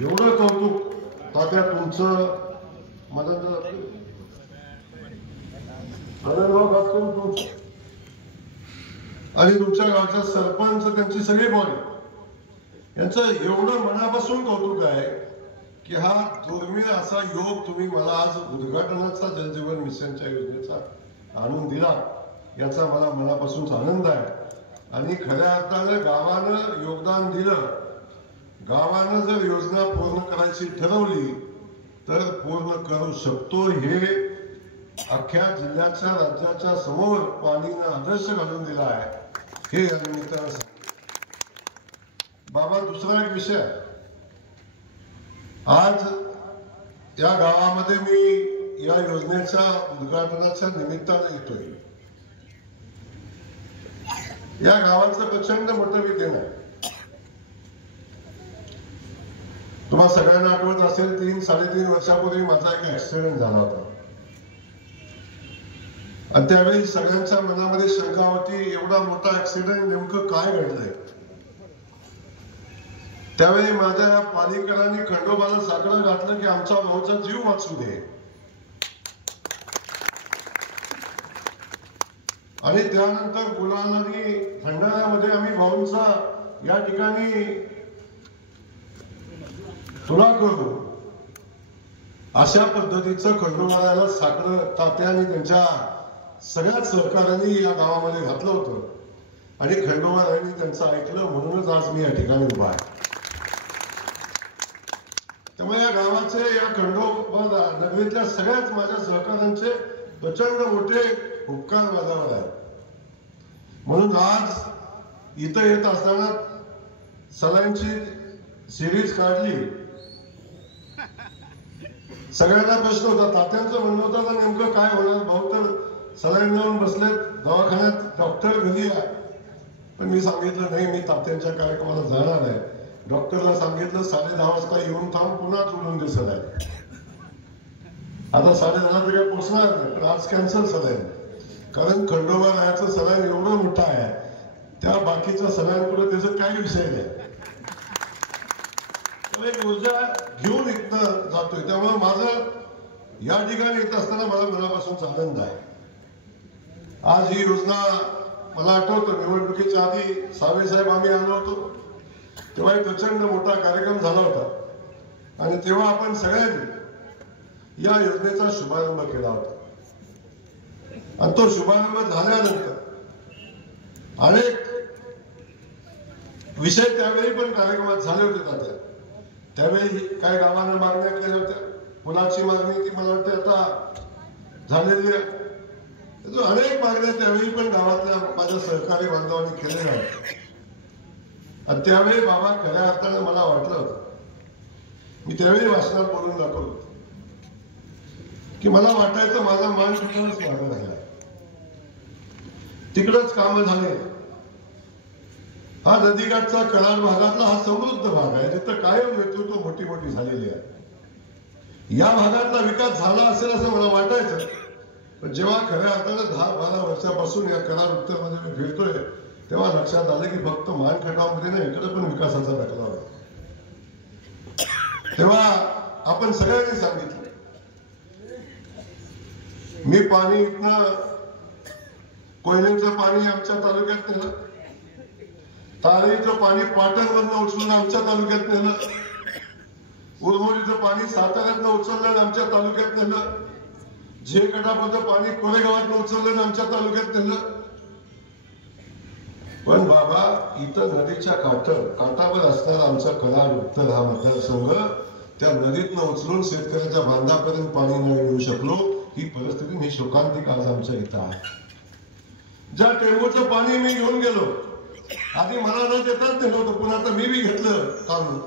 एवढं कौतुक तात्या तुमचं आणि तुमच्या गावचा सरपंच त्यांची सगळी बॉडी यांचं एवढं मनापासून कौतुक आहे की हा दुर्मिळ असा योग तुम्ही मला आज उद्घाटनाचा जलजीवन मिशनच्या योजनेचा आणून दिला याचा मला मनापासून आनंद आहे। आणि खऱ्या अर्थानं गावानं योगदान दिलं, गावानं जर योजना पूर्ण करायची ठरवली तर पूर्ण करू शकतो हे अख्ख्या जिल्ह्याच्या राज्याच्या समोर पाणीनं आदर्श घालून दिला आहे हे या निमित्तानं बाबा। दुसरा एक विषय, आज या गावामध्ये मी या योजनेच्या उद्घाटनाच्या निमित्तानं येतोय। या गावाचं प्रचंड मोठं विकेंड आहे। तुम्हाला सगळ्यांना आठवत असेल 3-3.5 वर्षापूर्वी माझा एक ऍक्सिडेंट झाला होता आणि त्यावेळी सगळ्यांच्या मनामध्ये शंका होती एवढा मोठा ऍक्सिडेंट नेमकं काय घडलंय। त्यावेळी माझ्या या पालिकरांनी खंडोबाला साकडं घातलं की आमचा भाऊचा जीव वाचू दे आणि त्यानंतर गुलालानी भंडाऱ्यामध्ये आम्ही भाऊंचा या ठिकाणी तुला करू अशा पद्धतीचं खंडोबाला साकडं तात्या आणि त्यांच्या सगळ्याच सहकार्यांनी या गावामध्ये घातलं होतं आणि खंडोबारायांनी त्यांचं ऐकलं म्हणूनच आज मी या ठिकाणी उभा आहे। त्यामुळे या गावाचे या खंडोबा नगरीतल्या सगळ्याच माझ्या सहकार्यांचे प्रचंड मोठे उपकार माझ्यावर आहेत। म्हणून आज इथं येत असताना सलाईनची सिरीज काढली। सगळ्यांना प्रश्न होता, तात्यांचं म्हणणं होतं तर नेमकं काय होणार, भाऊ तर सलाईन लावून बसलेत दवाखान्यात, डॉक्टर घरी आहे। पण मी सांगितलं नाही, मी तात्यांच्या कार्यक्रमाला जाणार आहे। डॉक्टरला सांगितलं 10:30 वाजता येऊन थांब, पुन्हा चुलून दे सलाईन। आता 10:30 तरी काय पोचणार नाही, पण आज कॅन्सल सलाईन, कारण खंडोबा रायाचं सलाईन एवढं मोठं आहे त्या बाकीच्या सलाईन पुढे त्याचं काही विषय नाही। एक ऊर्जा घेऊन इथं जातोय, त्यामुळे माझं या ठिकाणी येत असताना मला मनापासून आनंद आहे। आज ही योजना मला आठवतं निवडणुकीच्या आधी सावे साहेब आम्ही आलो होतो तेव्हा एक प्रचंड मोठा कार्यक्रम झाला होता आणि तेव्हा आपण सगळ्यांनी या योजनेचा शुभारंभ केला होता आणि तो शुभारंभ झाल्यानंतर अनेक विषय त्यावेळी पण कार्यक्रमात झाले होते। त्यावेळी काही गावांना मागण्या केल्या होत्या, पुलाची मागणी ती मला वाटते आता झालेली आहे। अनेक मागण्या त्यावेळी पण गावातल्या माझ्या सहकारी बांधवांनी केलेल्या आहेत आणि त्यावेळी बाबा खऱ्या अर्थानं मला वाटलं होतं, मी त्यावेळी भाषणात बोलून दाखवलं की मला वाटायचं माझा मान तिकडंच मागं राहिला, तिकडंच कामं झाले। हा नदीकाठचा कराड भागातला हा समृद्ध भाग आहे जिथं कायम नेतृत्व मोठी मोठी झालेली आहे। या भागातला विकास झाला असेल असं मला वाटायचं, पण जेव्हा खऱ्या अर्थानं 10-12 वर्षापासून या कराड उत्तर मध्ये मी फिरतोय तेव्हा लक्षात आलं की फक्त मानखटावमध्ये नाही, इकडे पण विकासाचा बॅकलॉग आहे। तेव्हा आपण सगळ्यांनी सांगितलं मी पाणी इथनं कोयनेचं पाणी आमच्या तालुक्यात नेलं, तारेचं पाणी पाटणमधनं उचलून आमच्या तालुक्यात नेलं, उरमोलीचं पाणी साताऱ्यातनं उचललं आमच्या तालुक्यात नेलं, झेकटाचं पाणी कोरेगावातनं उचललं आमच्या तालुक्यात नेलं। पण बाबा इथं नदीच्या काठावर असणारा आमचा कराड उत्तर हा मतदारसंघ त्या नदीतनं उचलून शेतकऱ्याच्या बांधापर्यंत पाणी न येऊ शकलो, ही परिस्थिती ही शोकांतिक आज आमच्या इथं आहे। ज्या टेंबूचं पाणी मी घेऊन गेलो, आधी मला न देताच नेलं होतं, पुन्हा तर मी बी घेतलं काढून,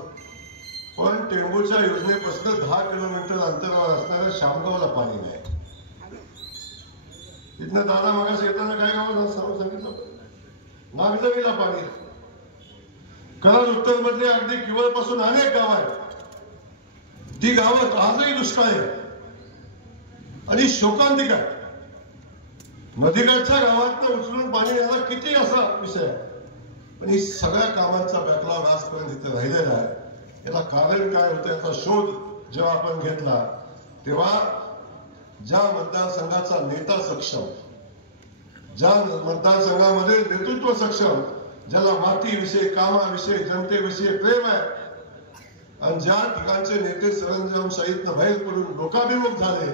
पण टेंबूच्या योजनेपासून 10 किलोमीटर अंतरावर असणाऱ्या शामगावला पाणी नाही। इथनं दादा मगाशी येताना काय गावाला सांगितलं, नागनवीला पाणी। कराड उत्तर मधले अगदी किवळपासून अनेक गाव आहेत, ती गावं आजही दुष्काळी आहे आणि शोकांतिक आहे। नदीकाठच्या गावातनं उचलून पाणी यायला किती असा विषय आहे, पण ही सगळ्या कामांचा बॅकलॉग आजपर्यंत इथे राहिलेला आहे। याला कारण काय होतं याचा शोध जेव्हा आपण घेतला तेव्हा ज्या मतदारसंघाचा नेता सक्षम, ज्या मतदारसंघामध्ये नेतृत्व सक्षम, ज्याला मातीविषयी, कामाविषयी, जनतेविषयी प्रेम आहे आणि ज्या ठिकाणचे नेते सरंजामशाहीतनं बाहेर पडून लोकाभिमुख झाले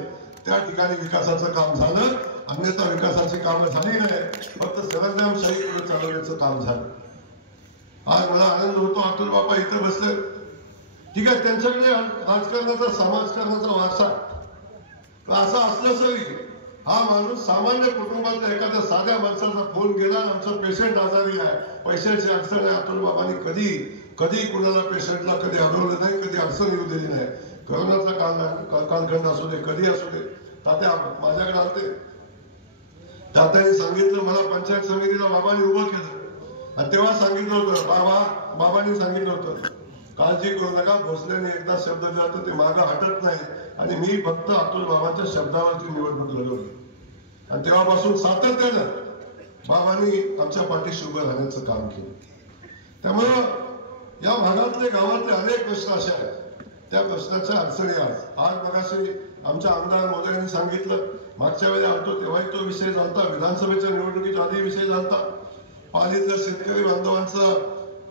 त्या ठिकाणी विकासाचं काम झालं. अन्यथा विकासाची कामं झाली नाही, फक्त सरंजामशाही पुढे चालवण्याचं काम झालं. आज मला आनंद होतो अतुल बाबा इथं बसले. ठीक आहे, त्यांच्याकडे राजकारणाचा समाजकारणाचा वारसा असं असलं तरी हा माणूस सामान्य कुटुंबातल्या एखाद्या साध्या माणसाचा फोन गेला, आमचा पेशंट आजारी आहे, पैशाची अडचण आहे, अतुल बाबांनी कधी कुणाला पेशंटला कधी हरवलं नाही, कधी अडचण येऊ दिली नाही. कोरोनाचा कालखंड असू दे, कधी असू दे, तात्या माझ्याकडे आलते. तात्याने सांगितलं मला पंचायत समितीला बाबांनी उभं केलं आणि तेव्हा सांगितलं होतं बाबांनी सांगितलं होतं काळजी करू नका, भोसलेने एकदा शब्द दिला तर ते मागं हटत नाही आणि मी फक्त अतुल बाबांच्या शब्दावरती निवडणूक लढवली आणि तेव्हापासून सातत्यानं बाबांनी आमच्या पाठीशी उभं राहण्याचं काम केलं. त्यामुळं या भागातले गावातले अनेक प्रश्न असे आहेत, त्या प्रश्नाच्या अडचणी आज मगाशी आमच्या आमदार मोदयांनी सांगितलं, मागच्या वेळेला आलतो तेव्हाही तो विषय झालता, विधानसभेच्या निवडणुकीच्या आधी विषय झालता, पालीतल्या शेतकरी बांधवांचा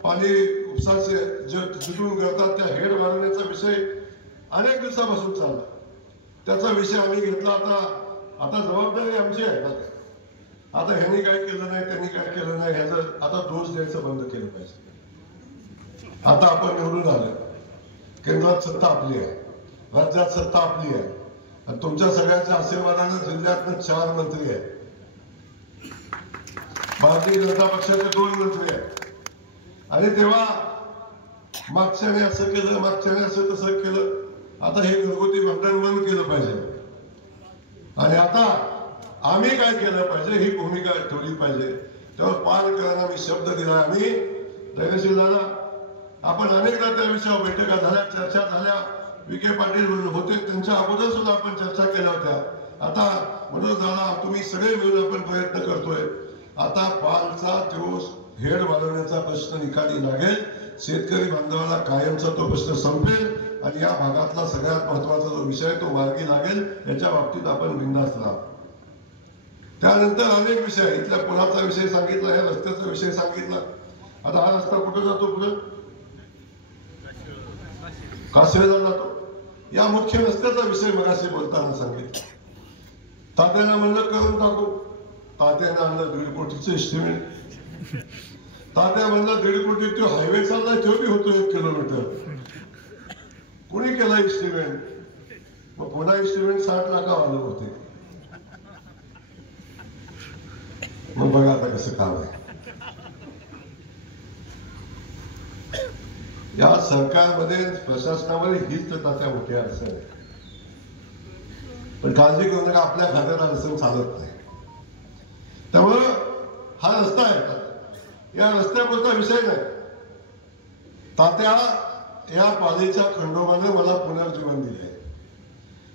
पाणी उपसाचे जे तिथून करतात त्या हेड वाढवण्याचा विषय अनेक दिवसापासून चालला. त्याचा विषय आम्ही घेतला. आता जबाबदारी आमची आहे. आता ह्यांनी काय केलं नाही, त्यांनी काय केलं नाही, ह्याचं आता दोष द्यायचं बंद केलं पाहिजे. आता आपण निवडून आलं, केंद्रात सत्ता आपली आहे, राज्यात सत्ता आपली आहे आणि तुमच्या सगळ्यांच्या आशीर्वादानं जिल्ह्यातनं 4 मंत्री आहेत, भारतीय जनता पक्षाचे 2 मंत्री आहेत. आणि तेव्हा मागच्याने असं केलं, मागच्याने असं तसं केलं, आता हे घरगुती भांडण बंद केलं पाहिजे आणि आता आम्ही काय केलं पाहिजे ही भूमिका ठेवली पाहिजे. तेव्हा पालकरांना मी शब्द दिला. आम्ही धैर्यशील दादा आपण अनेकदा त्या विषयावर बैठका झाल्या, चर्चा झाल्या, विखे पाटील होते त्यांच्या अगोदर सुद्धा आपण चर्चा केल्या होत्या. आता मनोज दादा तुम्ही सगळे मिळून आपण प्रयत्न करतोय. आता पालचा तो हेड वाढवण्याचा प्रश्न निकाली लागेल, शेतकरी बांधवाला कायमचा तो प्रश्न संपेल आणि या भागातला सगळ्यात महत्वाचा जो विषय तो मार्गी लागेल. याच्या बाबतीत आपण बिनधास्त राहू. त्यानंतर अनेक विषय, इथल्या पुलाचा विषय सांगितला, या रस्त्याचा विषय सांगितला. आता हा रस्ता कुठे जातो, पुढे कासवेला जातो. या मुख्य रस्त्याचा विषय मगाशी बोलताना सांगितलं. तात्याला म्हणलं करून टाकू, तात्याने आणलं 1.5 कोटीचं एस्टिमेट. तात्या म्हणलं 1.5 कोटी तो हायवे चाललाय, तो बी होतो 1 किलोमीटर. कुणी केला एस्टिमेट? मग पुन्हा एस्टिमेट 60 लाखावाले होते. मग बघा आता कसं काम आहे. या सरकारमध्ये प्रशासनामध्ये हीच तर तात्या मोठी अडचण आहे. पण काळजी करू नका, आपल्या खात्यात अडचण चालत नाही. त्यामुळं हा रस्ता आहे, या रस्त्यापुरता विषय नाही. तात्या या पालीच्या खंडोबाने मला पुनर्जीवन दिले.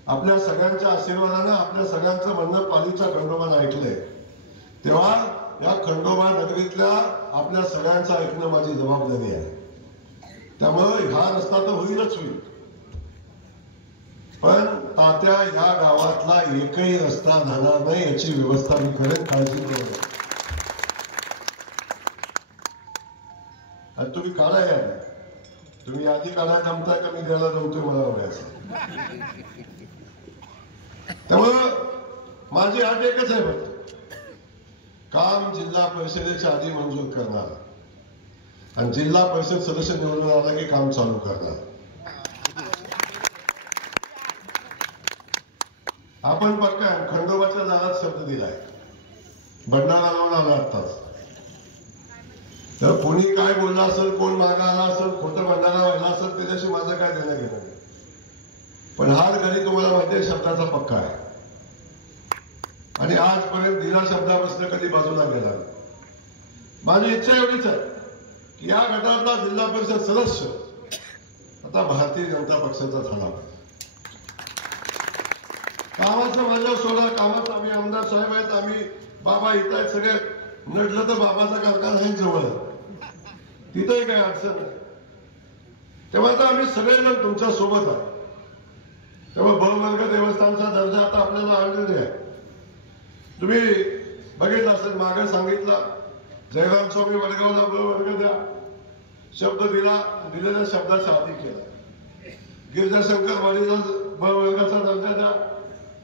आपल्या सगळ्यांच्या आशीर्वादानं, आपल्या सगळ्यांचं म्हणणं पालीच्या खंडोबाने ऐकलंय. तेव्हा या खंडोबा नगरीतल्या आपल्या सगळ्यांचं ऐकणं माझी जबाबदारी आहे. त्यामुळे हा रस्ता तर होईलच होईल, पण तात्या या गावातला एकही रस्ता झाला नाही याची व्यवस्था मी करेन, काळजी करू नका. आणि तुम्ही काढा या, तुम्ही यादी काढायला जमताय का मी द्यायला जमतोय मला बघायचं. त्यामुळं माझी अट एकच आहे, फक्त काम जिल्हा परिषदेच्या आधी मंजूर करणार आणि जिल्हा परिषद सदस्य निवडून आला की काम चालू करणार. आपण पक्का खंडोबाच्या दारात शब्द दिलाय, भंडारा लावून आला आताच. तर कोणी काय बोलला असेल, कोण मागा आला असेल, खोटं भंडारा व्हायला असेल, त्याच्याशी माझं काय देणं घेणं नाही. पण हाच घरी तुम्हाला माहिती आहे शब्दाचा पक्का आहे आणि आजपर्यंत दिला शब्दापासून कधी बाजूला गेला. माझी इच्छा एवढीच आहे की या गटातला जिल्हा परिषद सदस्य आता भारतीय जनता पक्षाचा झाला पाहिजे. कामाचं माझ्या सोडा, कामाचं आम्ही आमदार साहेब आहेत, आम्ही बाबा इथं आहेत, सगळे नडलं तर बाबाचा कारखाना आहे जवळ, तिथंही काही अडचण नाही. तेव्हा आता आम्ही सगळेजण तुमच्या सोबत आहे. तेव्हा ब वर्ग देवस्थानचा दर्जा आता आपल्याला आलेला आहे. तुम्ही बघितलं असेल, मागे सांगितलं जयराम स्वामी वडगावला ब वर्ग द्या, शब्द दिला, दिलेल्या शब्दाच्या आधी केला. गिरिजाशंकर वाडीला ब वर्गाचा दर्जा द्या,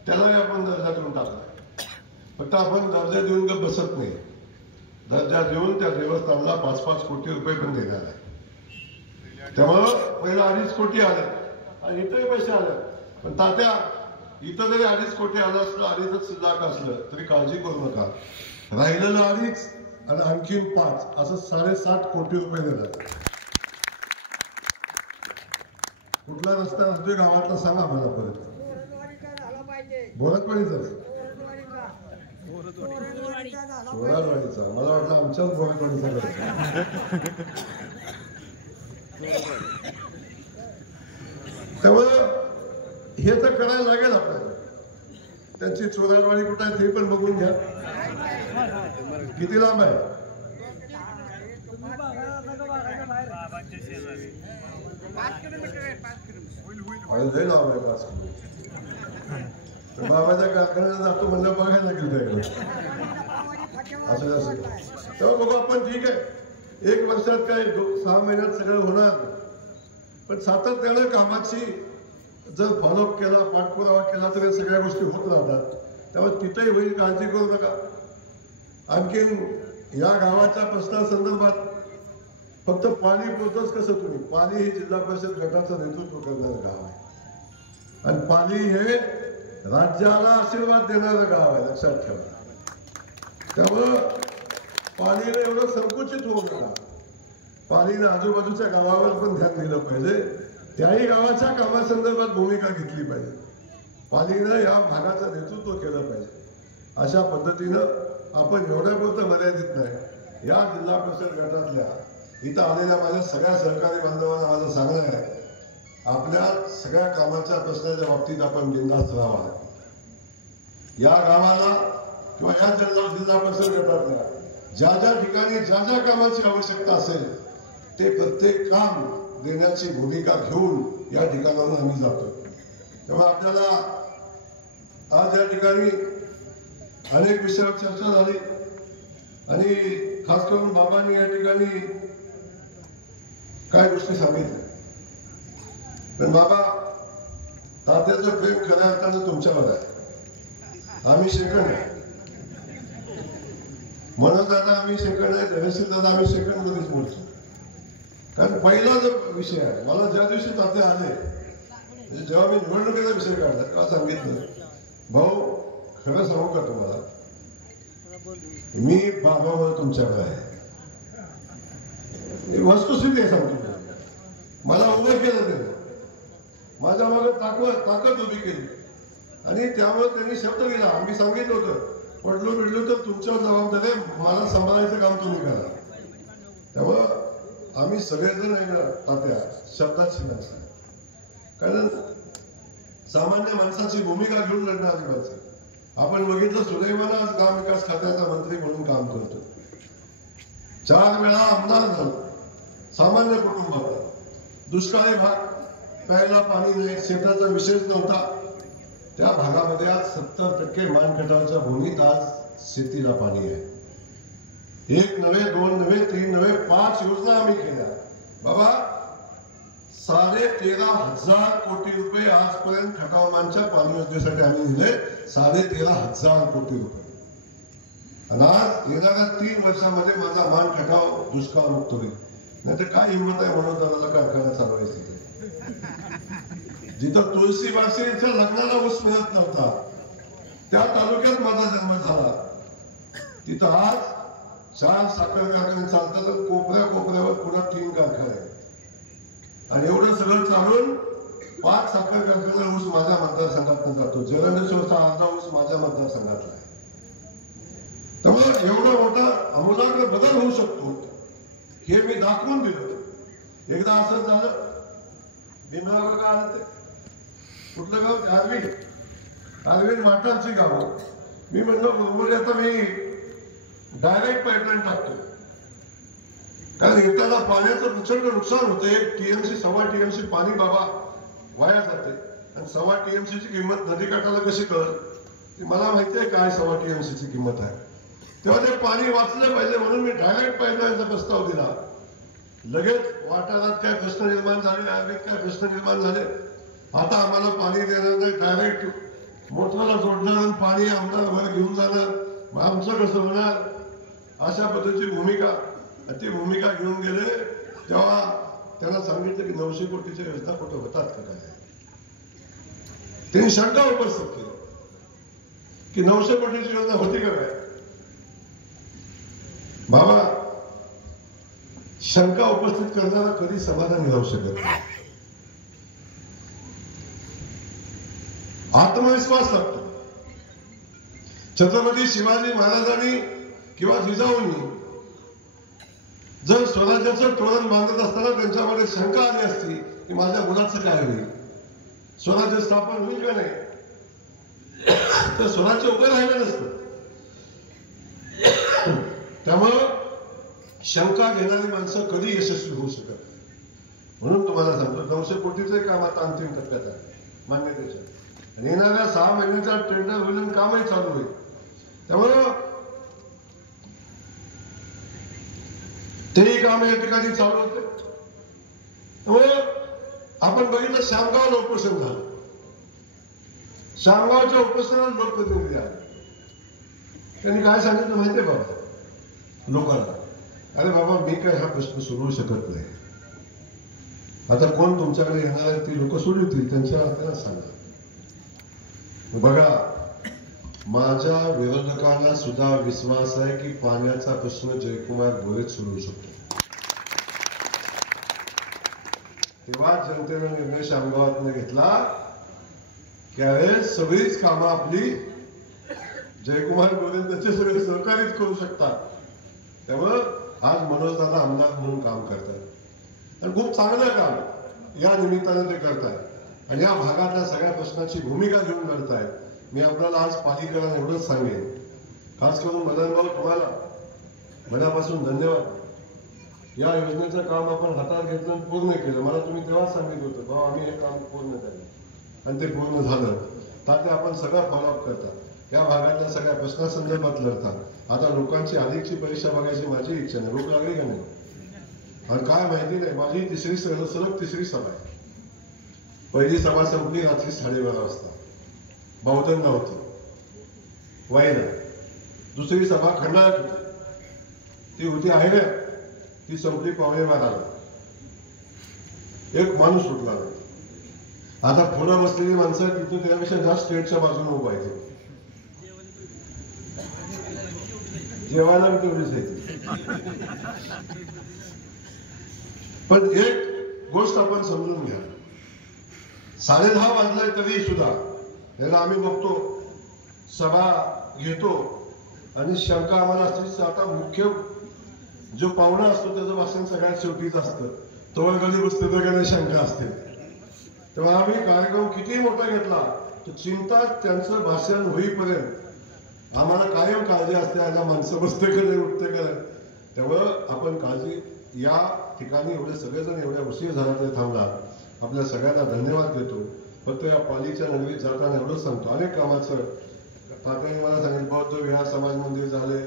त्यालाही आपण दर्जा देऊन टाकला. फक्त आपण दर्जा देऊन का बसत नाही, दर्जा देऊन त्या देवस्थानला 5-5 कोटी रुपये पण देणार आहे. त्यामुळं पहिला 2.5 कोटी आले आणि इतरही पैसे आले. पण तात्या, इथं जरी 2.5 कोटी आलं असलं, 2.5 लाख असलं तरी काळजी करू नका, राहिलेलं 2.5 आणि आणखीन 5 असं 7.5 कोटी रुपये देणार. कुठला रस्ता असतोय गावातला सांगा मला परत. बोरतवाडीचा, चोरारवाडीचा, मला वाटलं आमच्याच बोरतवाडीचा रस्ता. त्यामुळं हे तर करायला लागेल आपल्याला. त्यांची चोरारवाडी कुठं आहे ते पण बघून घ्या, किती लांब आहे. लय लांब आहे, 5 किलोमीटर. बाबाच्या कारखान्याला जातो म्हणलं बघायला गेलं असं असं. तेव्हा बघू आपण, ठीक आहे 1 वर्षात काय 6 महिन्यात सगळं होणार, पण सातत्यानं कामाची जर फॉलोअप केला, पाठपुरावा केला तर सगळ्या गोष्टी होत राहतात. त्यामुळे तिथेही होईल, काळजी करू नका. आणखीन या गावाच्या प्रश्नासंदर्भात फक्त पाणी पोहोचच कसं, तुम्ही पाणी ही जिल्हा परिषद गटाचं नेतृत्व करणारं गाव आहे आणि पाणी हे राज्याला आशीर्वाद देणारं गाव आहे, लक्षात ठेवा. त्यामुळं पाणीला एवढं संकुचित होऊ नका. पाणीने आजूबाजूच्या गावावर पण ध्यान दिलं पाहिजे, त्याही गावाच्या कामासंदर्भात भूमिका घेतली पाहिजे. पाणीनं या भागाचं नेतृत्व केलं पाहिजे. अशा पद्धतीनं आपण एवढ्यापुरतं मर्यादित नाही. या जिल्हा परिषद गटातल्या इथं आलेल्या माझ्या सगळ्या सहकारी बांधवांना माझं सांगणं आहे, आपल्या सगळ्या कामाच्या प्रश्नाच्या बाबतीत आपण बिनधास्त राहावा. या गावाला किंवा या जिल्हा परिषद गटातल्या ज्या ज्या ठिकाणी ज्या ज्या कामाची आवश्यकता असेल ते प्रत्येक काम देण्याची भूमिका घेऊन या ठिकाणावर आम्ही जातो. तेव्हा आपल्याला आज या ठिकाणी अनेक विषयावर चर्चा झाली आणि खास करून बाबांनी या ठिकाणी काय गोष्टी सांगितल्या. पण बाबा, तात्याचं प्रेम खऱ्या अर्थानं तुमच्यावर आहे. आम्ही सेकंड आहे, म्हणून दादा आम्ही सेकंड आहे, धनशील दादा आम्ही सेकंड मध्येच बोलतो. कारण पहिला जो विषय आहे, मला ज्या दिवशी तात्या आले, म्हणजे जेव्हा मी निवडणुकीचा विषय काढला तेव्हा सांगितलं, भाऊ खरं सांगू का तुम्हाला, मी बाबावर तुमच्याकडे आहे. वस्तुस्थिती सांगतो, मला उभं केलं त्याने, माझ्या मागे ताकद उभी केली आणि त्यामुळे त्यांनी शब्द दिला. आम्ही सांगितलं होतं, पडलो बिडलो तर तुमच्यावर जबाबदारी आहे, मला सांभाळायचं काम तुम्ही करा. त्यामुळं आम्ही सगळेजण तात्या शब्दाची माणसं, कारण सामान्य माणसाची भूमिका घेऊन लढणारी माणसं. आपण बघितलं, सुदैवान आज ग्राम विकास खात्याचा मंत्री म्हणून काम करतो. 4 वेळा आमदार झालो, सामान्य कुटुंबात. दुष्काळी भाग, प्यायला पाणी नाही, शेताचा विशेष नव्हता, त्या भागामध्ये आज 70% मानखटावच्या भूमीत आज शेतीला पाणी आहे. 1 नव्हे, 2 नव्हे, 3 नव्हे, 5 योजना आम्ही केल्या. बाबा 13,500 कोटी रुपये आजपर्यंत खटावमानच्या पाणी योजनेसाठी आम्ही दिले. 13,500 कोटी रुपये. आणि आज येणाऱ्या 3 वर्षामध्ये माझा मान खटाव दुष्काळ मुक्त होईल. नाही तर काय हिंमत आहे म्हणून त्याला कारखाना चालवायचं. जिथं तुळशीबाशीच्या लग्नाला ऊस मिळत नव्हता त्या तालुक्यात माझा जन्म झाला. तिथं आज 4 साखर कारखाने चालतात, कोपऱ्यावर पुन्हा 3 कारखाने. आणि एवढं सगळं चालून 5 साखर कारखान्याला ऊस माझ्या मतदारसंघातून जातो. जलंधेश्वरचा अर्धा ऊस माझ्या मतदारसंघातला आहे. त्यामुळे एवढा मोठा आमूलाग्र बदल होऊ शकतो हे मी दाखवून दिलं. एकदा असं झालं, भीमराव का आलं, ते कुठलं गाव, कारवीर वाटारची गाव. मी म्हणलो मुरमुरे आता मी डायरेक्ट पाईपलाईन टाकतो. कारण येताना पाण्याचं प्रचंड नुकसान होतं. 1 TMC 1.25 TMC पाणी बाबा वाया जाते आणि 1.25 TMC ची किंमत नदीकाठाला कशी कळत मला माहिती आहे काय 1.25 TMC ची किंमत आहे. तेव्हा ते पाणी वाचलं पाहिजे म्हणून मी डायरेक्ट पाईपलाईनचा प्रस्ताव दिला. लगेच वाटाघात काय प्रश्न निर्माण झाले, आगीत काय प्रश्न निर्माण झाले. आता आम्हाला पाणी देणार डायरेक्ट मोटरला जोडणार आणि पाणी आमदार वर घेऊन जाणार, मग आमचं कसं होणार, अशा पद्धतीची भूमिका. ती भूमिका घेऊन गेले तेव्हा त्यांना सांगितलं की 900 कोटीच्या योजना कुठं होतात का काय. त्यांनी शंका उपस्थित केली की 900 कोटीची योजना होती का काय. बाबा, शंका उपस्थित करणारा कधी समाधानी राहू शकत नाही. आत्मविश्वास लागतो. छत्रपती शिवाजी महाराजांनी किंवा जिजाऊंनी जर स्वराज्याचं तोरण बांधत असताना त्यांच्यामध्ये शंका आली असती की माझ्या मुलाचं काय होईल, स्वराज्य स्थापन होईल का नाही, तर स्वराज्य उभं राहिलं नसतं. त्यामुळं शंका घेणारी माणसं कधी यशस्वी होऊ शकत नाही. म्हणून तुम्हाला सांगतो 900 कोटीचे काम आता अंतिम टप्प्यात आहे मान्यतेच्या, आणि येणाऱ्या 6 महिन्याचा टेंडर होईल आणि कामही चालू होईल. त्यामुळं तेही काम या ठिकाणी चालू होते. त्यामुळे आपण बघितलं श्यामगावला उपोषण झालं. श्यामगावच्या उपोषणाला लोकप्रतिनिधी आले. त्यांनी काय सांगितलं माहितीये बाबा लोकांना, अरे बाबा मी काय हा प्रश्न सोडवू शकत नाही. आता कोण तुमच्याकडे येणार आहे ती लोक सोडवतील, त्यांच्या हाताला सांगा. बघा, माझ्या विरोधकांना सुद्धा विश्वास आहे की पाण्याचा प्रश्न जयकुमार गोरेच सोडवू शकतो. तेव्हा जनतेनं निर्णय श्यामगावातनं घेतला की अरे सगळीच कामं आपली जयकुमार गोरे त्याचे सगळे सहकार्यच करू शकतात. त्यामुळं आज मनोजदादा आमदार म्हणून काम करतात आणि खूप चांगलं काम या निमित्तानं ते करतायत आणि या भागातल्या सगळ्या प्रश्नाची भूमिका घेऊन लढतायत. मी आपल्याला आज पालिकेला एवढंच सांगेन, खास करून मदन भाऊ तुम्हाला मनापासून धन्यवाद. या योजनेचं काम आपण हातात घेतलं आणि पूर्ण केलं. मला तुम्ही तेव्हाच सांगितलं होतं बाबा आम्ही हे काम पूर्ण केलं आणि ते पूर्ण झालं. तात्या आपण सगळं फॉलोअप करतात, या भागातल्या सगळ्या प्रश्नासंदर्भात लढतात. आता लोकांची अधिकची परीक्षा बघायची माझी इच्छा नाही. रोग लागली का नाही आणि काय माहिती नाही. माझी सलग तिसरी सभा आहे. पहिली सभा संपली रात्री 12:30 वाजता, बहुधन नव्हती वाईला. दुसरी सभा खंडाळ्यात होती, ती होती आहे ती संपली 12:15. एक माणूस सुटला नाही. आता पुढे बसलेली माणसं तिथून त्यापेक्षा जास्त स्टेटच्या बाजूने उभं आहे. जेवायला मी तेवढीच आहे. पण एक गोष्ट आपण समजून घ्या, 10:30 वाजलाय तरी सुद्धा याला आम्ही बघतो, सभा घेतो आणि शंका आम्हाला असते. आता मुख्य जो पाहुणा असतो त्याचं भाषण सगळ्यात शेवटीच असतं, तोवर कधी पुस्तकाने शंका असते. तेव्हा आम्ही कार्यक्रम किती मोठा घेतला तर चिंता त्यांचं भाषण होईपर्यंत आम्हाला कायम काळजी असते, आता माणसं बसते करे उठते करे. त्यामुळं आपण काळजी या ठिकाणी एवढे सगळेजण एवढ्या उशीर झाला तरी थांबला. आपल्या सगळ्यांना धन्यवाद देतो. फक्त या पालीच्या नगरीत जाताना एवढंच सांगतो, अनेक कामाचं तात्याने मला सांगितलं. बौद्ध विहार समाज मंदिर झाले,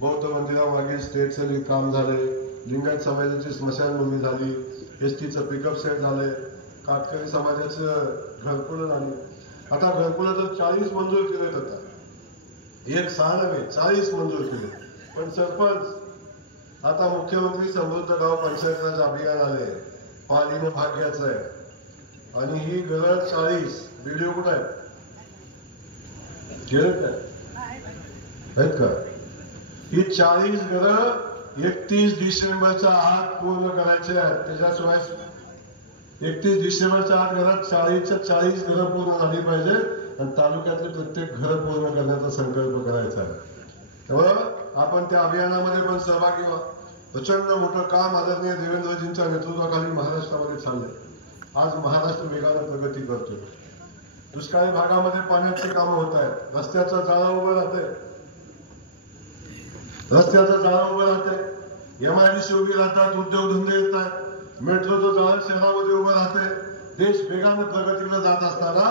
बौद्ध मंदिरामागील स्टेटचं काम झाले, लिंगायत समाजाची स्मशानभूमी झाली, एसटीचं पिकअप सेट झालंय, कातकरी समाजाचं घरकुलं झाली. आता घरकुलं तर 40 मंजूर केलेत. आता एक 6 नव्हे 40 मंजूर केले. पण सरपंच आता मुख्यमंत्री समृद्ध गाव पंचायत अभियान आले, पालीनं भाग घ्यायचा आहे आणि ही घरं 40 व्हिडिओ कुठं आहेत का? ही 40 घरं 31 डिसेंबरच्या आत पूर्ण करायचे आहेत. त्याच्याशिवाय 31 डिसेंबरच्या आत घरात 40च्या 40 घरं पूर्ण झाली पाहिजे आणि तालुक्यातले प्रत्येक घर पूर्ण करण्याचा संकल्प करायचा आहे. त्यामुळं आपण त्या अभियानामध्ये पण सहभागी व्हा. प्रचंड मोठं काम आदरणीय देवेंद्रजींच्या नेतृत्वाखाली महाराष्ट्रामध्ये चाललंय. आज महाराष्ट्र वेगाने प्रगती करतोय. दुष्काळी भागामध्ये पाण्याची कामं होत आहेत. रस्त्याचं जाळं उभं राहतंय, MIDC उभी राहतात, उद्योगधंदे येतात, मेट्रोचं जाळं शहरामध्ये उभं राहते. देश वेगाने प्रगतीकडे जात असताना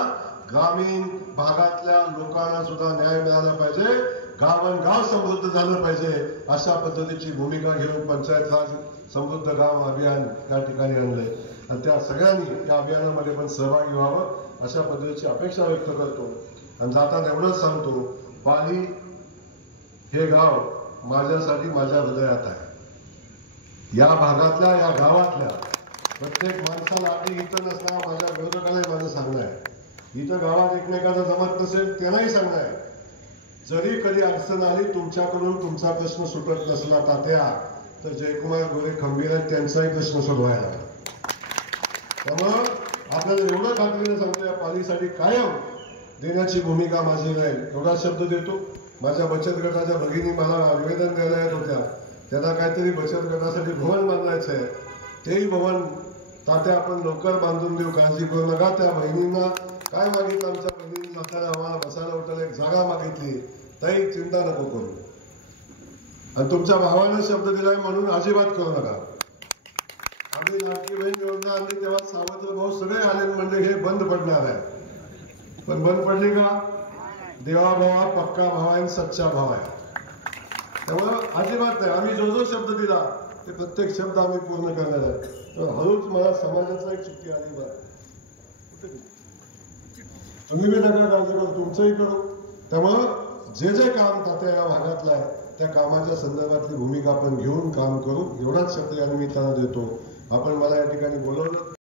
ग्रामीण भागातल्या लोकांना सुद्धा न्याय मिळाला पाहिजे, गावोगाव समृद्ध झालं पाहिजे. अशा पद्धतीची भूमिका घेऊन पंचायत राज समृद्ध गाव अभियान या ठिकाणी आणलंय आणि त्या सगळ्यांनी या अभियानामध्ये पण सहभागी व्हावं अशा पद्धतीची अपेक्षा व्यक्त करतो. आणि जाताना एवढंच सांगतो, पाली हे गाव माझ्यासाठी माझ्या हृदयात आहे. या भागातल्या, या गावातल्या प्रत्येक माणसाला आपली इथं नसणार, माझ्या विरोधकालाही माझं सांगणं आहे, इथं गावात एकमेकांना जमत नसेल त्यांनाही सांगणं आहे, जरी कधी अडचण आली, तुमच्याकडून तुमचा प्रश्न सुटत नसला तात्या, तर जयकुमार गोरे खंबीर आहेत, त्यांचाही प्रश्न सोडवायला. त्यामुळं आपल्याला एवढं खात्रीने सांगतो, या पालीसाठी कायम देण्याची भूमिका माझी राहील एवढा शब्द देतो. माझ्या बचत गटाच्या भगिनी मला निवेदन द्यायला येत होत्या, त्यांना काहीतरी बचत गटासाठी भवन बांधायचं आहे. तेही भवन तात्या आपण लवकर बांधून देऊ, काळजी करू नका. त्या बहिणींना काय मागितलं, आमच्या बहिणींनी जाताना आम्हाला बसायला उठायला एक जागा मागितली, ताई चिंता नको करू, आणि तुमच्या भावानं शब्द दिलाय म्हणून अजिबात करू नका. आम्ही लाडकी बहीण योजना आणली तेव्हा सावत्र भाऊ सगळे आले म्हणजे हे बंद पडणार आहे, पण बंद पडली का? देवा भावा पक्का भाव आहे, सच्चा भाव आहे. त्यामुळं अजिबात नाही, आम्ही जो जो शब्द दिला ते प्रत्येक शब्द आम्ही पूर्ण करणार आहे. हळूच मला समाजाचा एक चिठ्ठी आली, बरं तुम्ही बी नका काळजी करू, तुमचंही करू. त्यामुळं जे जे काम तात्या या भागातलं आहे त्या कामाच्या संदर्भातली भूमिका आपण घेऊन काम करू, एवढाच शब्द या निमित्तानं देतो. आपण मला या ठिकाणी बोलवलं.